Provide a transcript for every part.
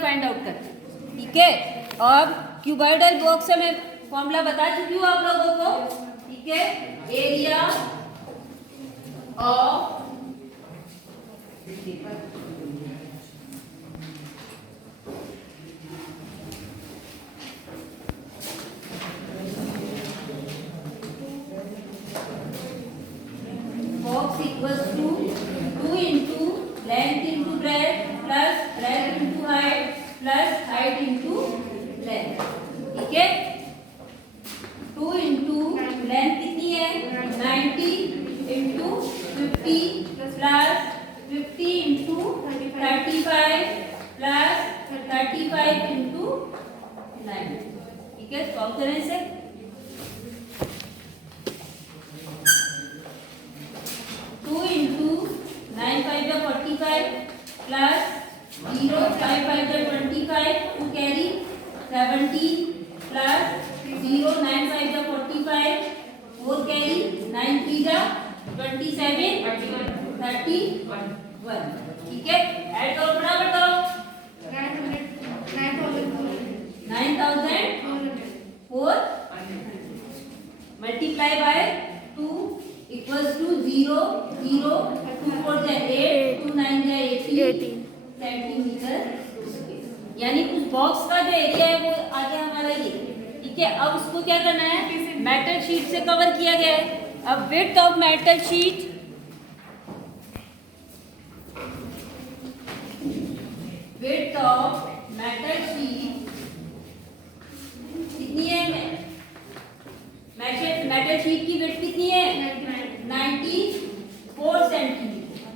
Find out करते हैं, ठीक है। अब क्यूबॉइडल बॉक्स से मैं फॉर्मूला बता चुकी हूँ आप लोगों को, ठीक है। Area of box equals to 2 into length into breadth plus breadth into height plus height into length, ठीक है। 2 इंटू लेंथ कितनी है 90 into 50 plus 50 into 35 plus 35 into 9, ठीक है। सॉल्व करें इसे। 2 इंटू 9 5 45 plus 0 5 5 25 two carry 17 plus 0 9 5 45 4 carry 9 3 27 31, ठीक है। ऐड करो फटाफट करो। 9,400 मल्टीप्लाई बाय 2 इक्वल्स टू 0 0 2 4 जाए 8 2 9 जाए 18 सेंटीमीटर, यानी उस बॉक्स का जो एरिया है वो आ गया हमारा ये, ठीक है। अब उसको क्या करना है, मेटल शीट से कवर किया गया है। अब width of metal sheet, width of metal sheet कितनी है, मेटल शीट की विड्थ कितनी है 94 सेंटीमीटर,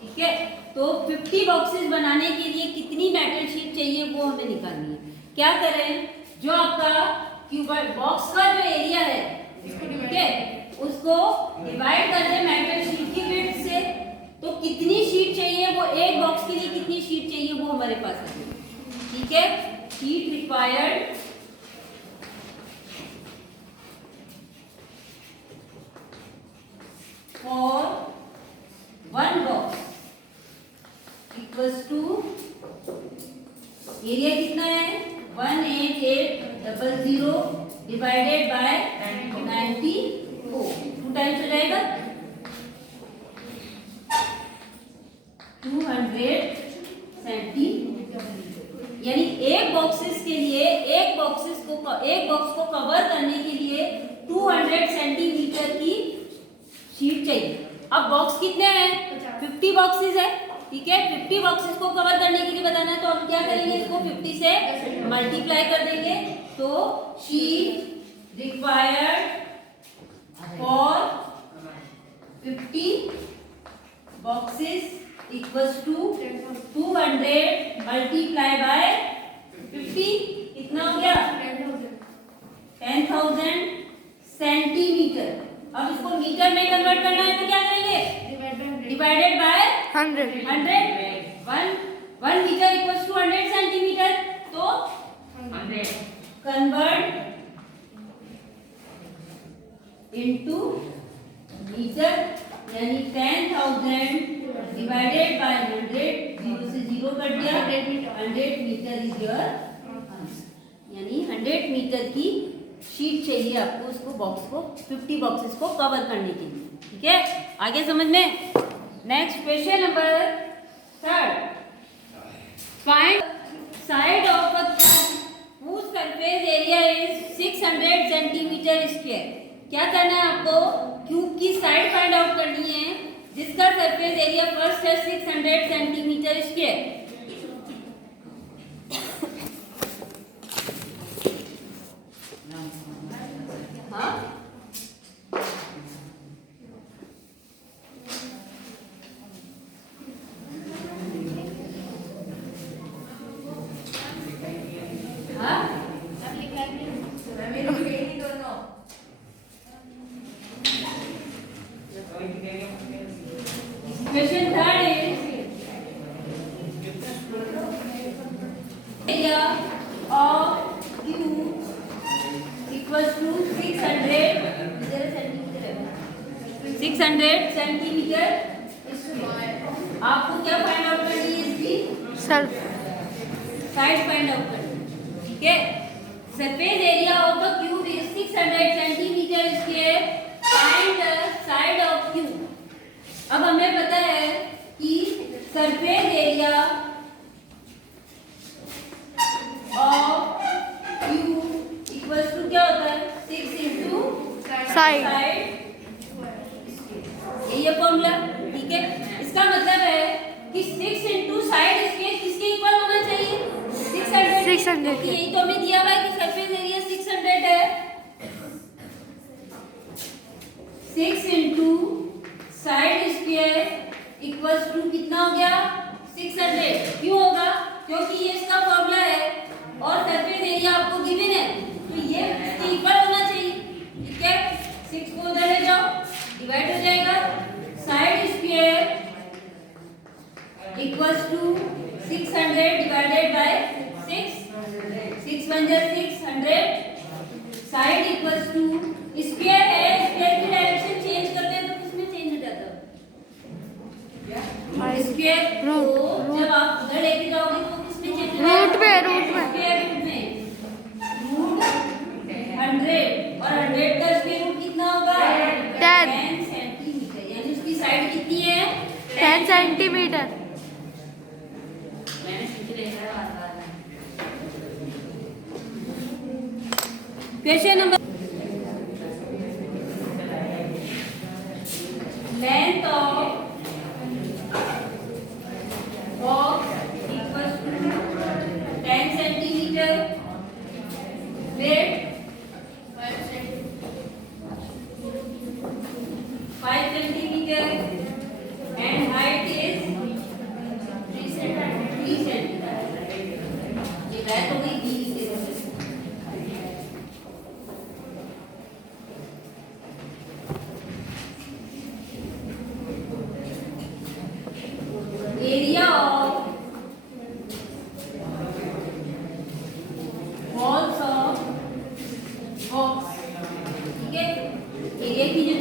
ठीक है। तो 50 बॉक्सेस बनाने के लिए कितनी मेटल शीट चाहिए वो हमें निकालनी है। क्या करें, जो आपका क्यूबॉइड बॉक्स का जो एरिया है, ठीक है, उसको डिवाइड कर दें मेटल शीट की विड्थ से। तो कितनी शीट चाहिए वो, एक बॉक्स के लिए कितनी शीट चाहिए वो हमारे पास है, ठीक है। Sheet required for 1 box equals to area कितना है 18800 डिवाइडेड बाय 94, 2 टाइम्स हो जाएगा 200 सेंटीमीटर, यानी एक बॉक्सेस के लिए एक बॉक्स को कवर करने के लिए 200 सेंटीमीटर की शीट चाहिए। अब बॉक्स कितने हैं 50 बॉक्सेस है, ठीक है। 50 बॉक्सेस को कवर करने के लिए बताना है, तो हम क्या करेंगे, इसको 50 से मल्टीप्लाई कर देंगे। तो sheet required for 50 boxes equals to 200 multiply by 50, कितना हो गया 10,000 सेंटीमीटर। अब इसको मीटर में कन्वर्ट करना है तो क्या करेंगे, divided by 100 1 metre equals to 100 centimetre, तो 100 कन्वर्ट इनटू मीटर, यानी 10,000 डिवाइडेड बाय 100, 0 से 0 कट गया, 100 मीटर इज योर आंसर, यानी 100 मीटर की शीट चाहिए आपको उसको बॉक्स को 50 बॉक्सेस को कवर करने के लिए, ठीक है। आगे समझ में। Next question number 3, find side of a cube whose surface area is 600 centimetre square. क्या करना है आपको, क्यूब की साइड फाइंड आउट करनी है जिसका सरफेस एरिया फर्स्ट है 600 centimetre square. Question 3 is area of cube equals to 600 centimetre. आपको क्या फाइंड आउट करनी है इसकी, साइड फाइंड आउट करना, ठीक है। Surface area of a cube is 600 centimetre square, find the side of cube. अब हमें पता है कि surface area of cube equals to क्या होता है, 6 इंटू साइड। ये फॉर्मूला, ठीक है। इसका मतलब है कि 6 इंटू साइड स्क्वायर किसके इक्वल होना चाहिए, 600 के। यही तो हमें दिया हुआ है कि सरफेस एरिया 600 है। 6 into side square equals to कितना हो गया, 600। क्यों होगा, क्योंकि ये इसका फॉर्मूला है और सरफेस एरिया आपको गिवन है, तो ये इसके इक्वल होना चाहिए, ठीक है। 6 को उधर ले जाओ, डिवाइड हो जाएगा, side square equals to 600 divided by 6, 6 बन जाए 600, साइड इक्वल्स टू स्क्वायर है, स्क्वायर की डायरेक्शन चेंज करते हैं तो किसमें चेंज हो जाता है, स्क्वायर को जब आप उधर लेके जाओगे तो किसमें चेंज हो जाएगा, रूट में, रूट में, स्क्वायर रूट में, रूट 100 और 100 का स्क्वायर रूट कितना होगा, 10 सेंटीमीटर, यानी उसकी साइड कितनी है, 10 centimetre. Question number, length of box equals to 10 centimetre, weight 5 centimetre and height is 3 centimetre. ये बात हो गई दी से। Area of walls of box, ठीक है। एरिया की जो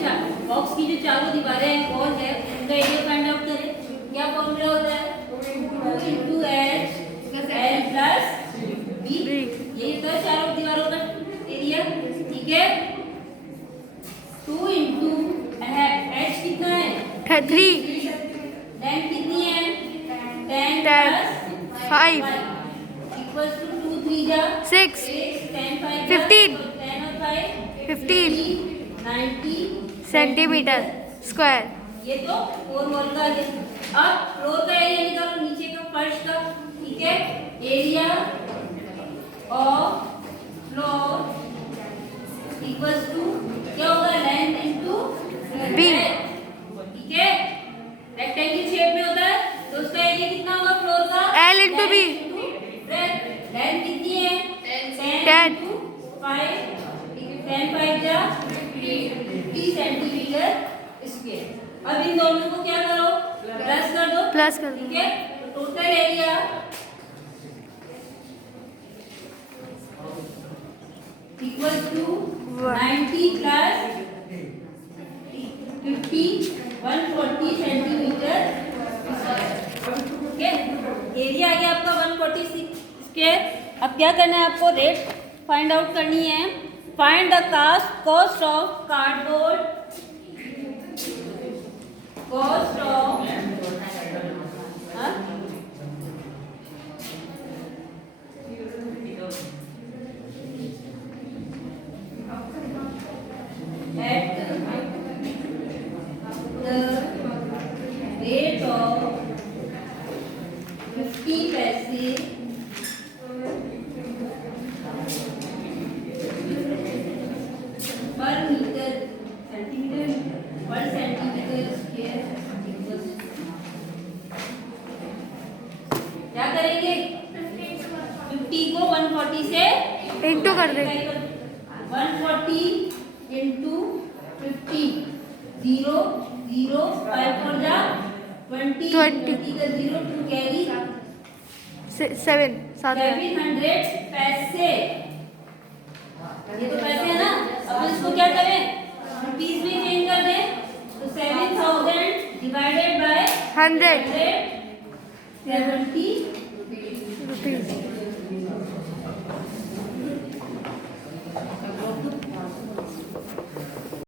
बॉक्स की जो चारों दीवारें हैं, वॉल है, उनका एरिया फाइंड आउट करें। क्या फॉर्मूला होता है, 2 into H L plus B, यही होता है चारों दीवारों का एरिया, ठीक है। 2 इंटू एच कितना है, 3, लेंथ कितनी है, 10 10, प्लस 5 इक्वल्स टू 2 3 जा 6, 10 5 15, 10 और 5 15 90 सेंटीमीटर स्क्वायर। ये तो 4 वॉल का है। अब फ्लोर का एरिया निकालो, नीचे का फर्श का, ठीक है। Area of floor equals to क्या होगा, लेंथ इनटू बी, ठीक है। रेक्टेंगल शेप में होता है तो उसका एरिया कितना होगा फ्लोर का, L into B। लेंथ कितनी है, 10 5 10 5 जा 50 सेंटीमीटर स्क्वायर। अब इन दोनों को क्या करो, प्लस कर दो, प्लस कर दो। ठीक है। तो total area equal to 90 plus 50 140 centimetre square, ठीक है। एरिया आ गया आपका 140 स्क्वायर। अब क्या करना है आपको, रेट फाइंड आउट करनी है। Find the cost of cardboard, cost of at the rate of 50 पैसे पर मीटर सेंटीमीटर पर सेंटीमीटर स्क्वायर। क्या करेंगे, 50 को 140 से इंटू कर देंगे। 140 इंटू 50, 0 0 5 4 जा 20 20 का 0 2 कैरी 7 700 पैसे। ये तो पैसे है ना, अब इसको क्या करें, रुपीस में चेंज कर दें, तो 7000 डिवाइडेड बाय 100 70